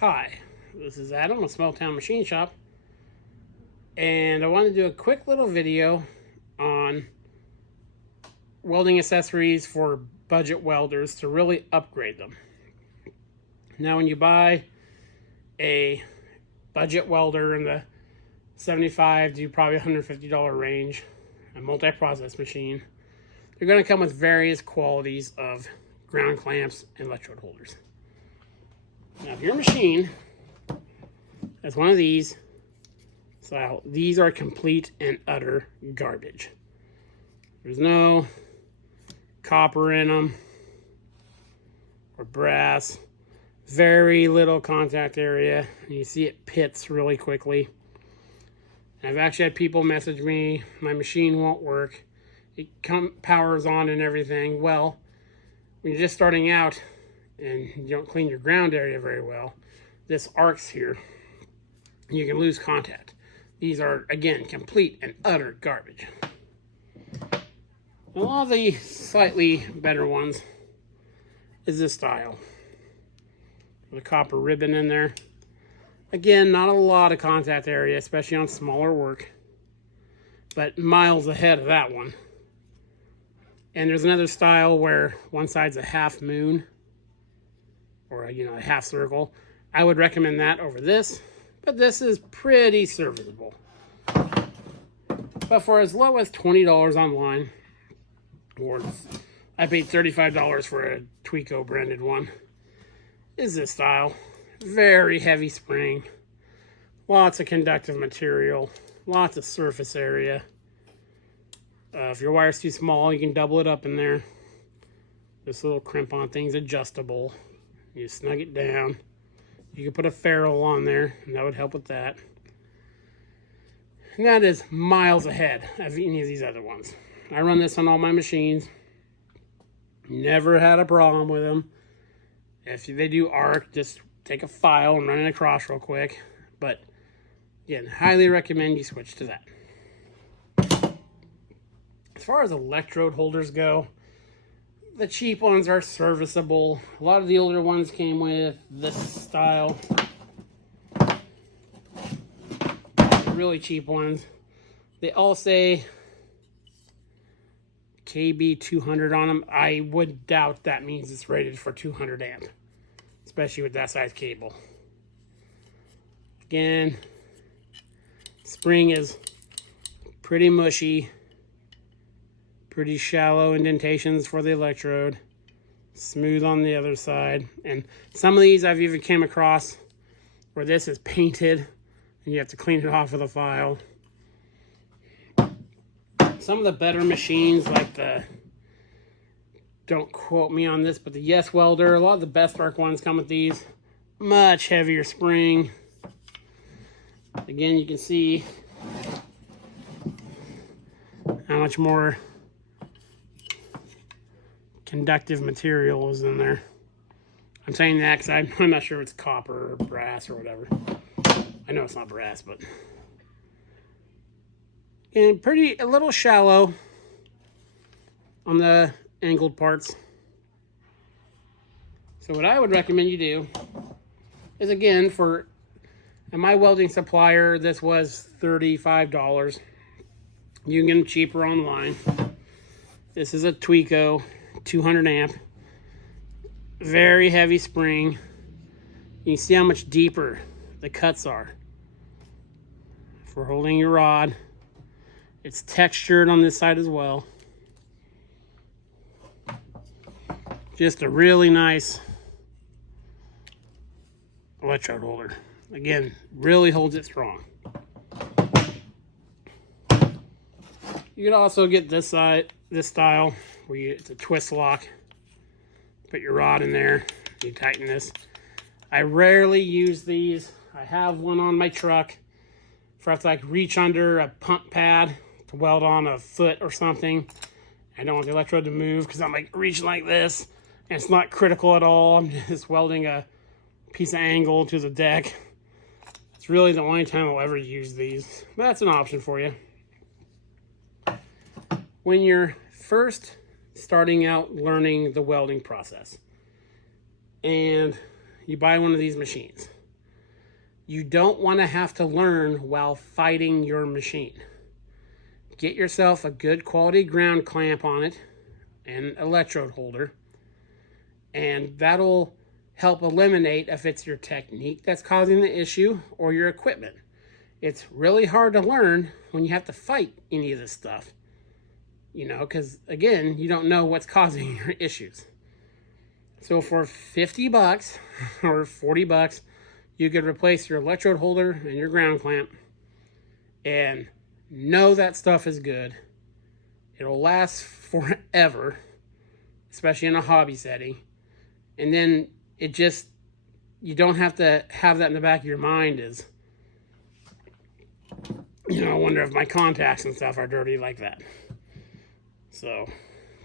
Hi, this is Adam of Small Town Machine Shop, and I want to do a quick little video on welding accessories for budget welders to really upgrade them. Now, when you buy a budget welder in the $75 to probably $150 range, a multi-process machine, they're going to come with various qualities of ground clamps and electrode holders. Now, if your machine has one of these, so these are complete and utter garbage. There's no copper in them or brass. Very little contact area. You see it pits really quickly. I've actually had people message me, my machine won't work. It powers on and everything. Well, when you're just starting out and you don't clean your ground area very well, this arcs here. You can lose contact. These are, again, complete and utter garbage. A lot of the slightly better ones is this style. With a copper ribbon in there. Again, not a lot of contact area, especially on smaller work, but miles ahead of that one. And there's another style where one side's a half moon, or a half circle. I would recommend that over this, but this is pretty serviceable. But for as low as $20 online, or I paid $35 for a Tweco branded one, is this style. Very heavy spring, lots of conductive material, lots of surface area. If your wire's too small, you can double it up in there. This little crimp-on thing's adjustable. You snug it down. You can put a ferrule on there, and that would help with that. And that is miles ahead of any of these other ones. I run this on all my machines. Never had a problem with them. If they do arc, just take a file and run it across real quick. But again, highly recommend you switch to that. As far as electrode holders go, the cheap ones are serviceable. A lot of the older ones came with this style. The really cheap ones. They all say KB 200 on them. I would doubt that means it's rated for 200 amp. Especially with that size cable. Again, spring is pretty mushy. Pretty shallow indentations for the electrode. Smooth on the other side. And some of these I've even came across where this is painted and you have to clean it off with a file. Some of the better machines, like the, don't quote me on this, but the Yes Welder, a lot of the Best Arc ones come with these. Much heavier spring. Again, you can see how much more conductive material is in there. I'm saying that because I'm not sure if it's copper or brass or whatever. I know it's not brass, but and a little shallow on the angled parts. So what I would recommend you do is, again, for my welding supplier, this was $35. You can get them cheaper online. This is a Tweco 200 amp, very heavy spring. You can see how much deeper the cuts are for holding your rod. It's textured on this side as well. Just a really nice electrode holder. Again, really holds it strong. You could also get this style, where it's a twist lock. Put your rod in there, you tighten this. I rarely use these. I have one on my truck for if I like reach under a pump pad to weld on a foot or something. I don't want the electrode to move because I'm like reaching like this, and it's not critical at all. I'm just welding a piece of angle to the deck. It's really the only time I'll ever use these. But that's an option for you. When you're first starting out learning the welding process and you buy one of these machines, You don't want to have to learn while fighting your machine. Get yourself a good quality ground clamp on it and electrode holder, and that'll help eliminate if it's your technique that's causing the issue or your equipment. It's really hard to learn when you have to fight any of this stuff, because again, you don't know what's causing your issues. So for $50 or $40, you could replace your electrode holder and your ground clamp and know that stuff is good. It'll last forever, especially in a hobby setting. And then you don't have to have that in the back of your mind is, I wonder if my contacts and stuff are dirty like that. So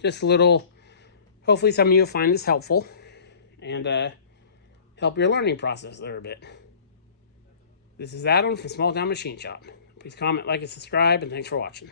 just a little, hopefully some of you will find this helpful and help your learning process there a bit. This is Adam from Small Town Machine Shop. Please comment, like, and subscribe, and thanks for watching.